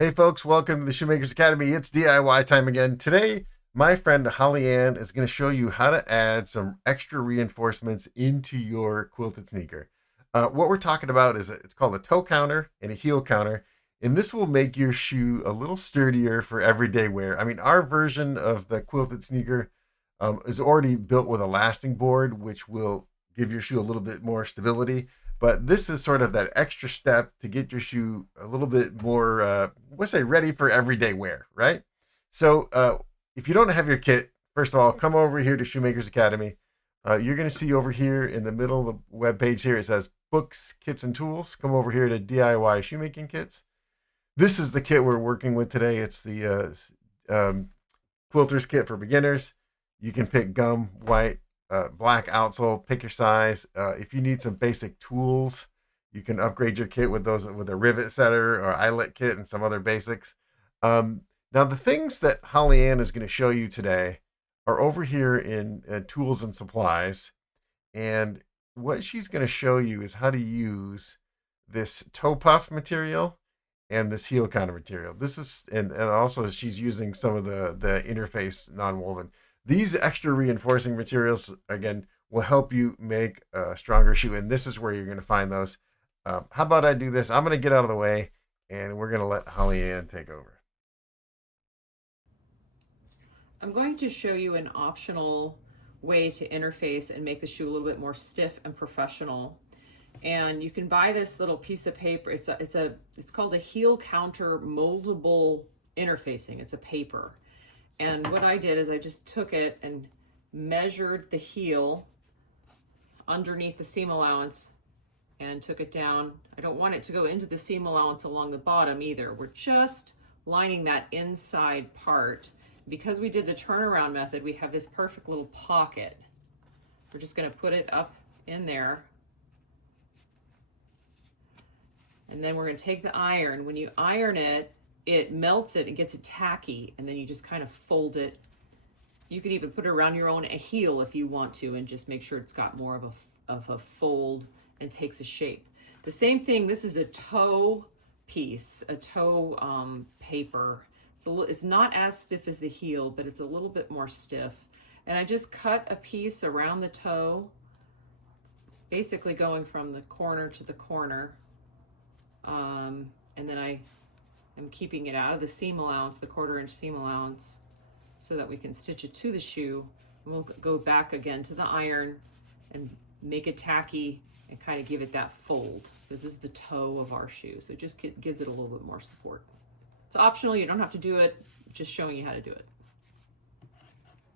Hey folks, welcome to the Shoemakers Academy. It's DIY time again. Today, my friend Holly Ann is going to show you how to add some extra reinforcements into your quilted sneaker. What we're talking about is it's called a toe counter and a heel counter, and this will make your shoe a little sturdier for everyday wear. I mean, our version of the quilted sneaker is already built with a lasting board, which will give your shoe a little bit more stability. But this is sort of that extra step to get your shoe a little bit more, let's say, ready for everyday wear, right? So if you don't have your kit, first of all, come over here to Shoemakers Academy. You're going to see over here in the middle of the web page here, it says books, kits, and tools. Come over here to DIY shoemaking kits. This is the kit we're working with today. It's the quilter's kit for beginners. You can pick gum, white, black outsole, pick your size. If you need some basic tools, you can upgrade your kit with those with a rivet setter or eyelet kit and some other basics. Now, the things that Holly Ann is going to show you today are over here in tools and supplies. And what she's going to show you is how to use this toe puff material and this heel counter material. This is and also she's using some of the interface non-woven. These extra reinforcing materials again will help you make a stronger shoe, and this is where you're going to find those. How about I do this? I'm going to get out of the way, and we're going to let Holly Ann take over. I'm going to show you an optional way to interface and make the shoe a little bit more stiff and professional. And you can buy this little piece of paper. It's called a heel counter moldable interfacing. It's a paper. And what I did is I just took it and measured the heel underneath the seam allowance and took it down. I don't want it to go into the seam allowance along the bottom either. We're just lining that inside part. Because we did the turnaround method, we have this perfect little pocket. We're just going to put it up in there. And then we're going to take the iron. When you iron it, it melts it and gets it tacky, and then you just kind of fold it. You could even put it around your own heel if you want to, and just make sure it's got more of a fold and takes a shape. The same thing, this is a toe piece, a toe paper. It's not as stiff as the heel, but it's a little bit more stiff. And I just cut a piece around the toe, basically going from the corner to the corner. And then I am keeping it out of the seam allowance, the 1/4 inch seam allowance, so that we can stitch it to the shoe. And we'll go back again to the iron and make it tacky and kind of give it that fold. This is the toe of our shoe, so it just gives it a little bit more support. It's optional, you don't have to do it, just showing you how to do it.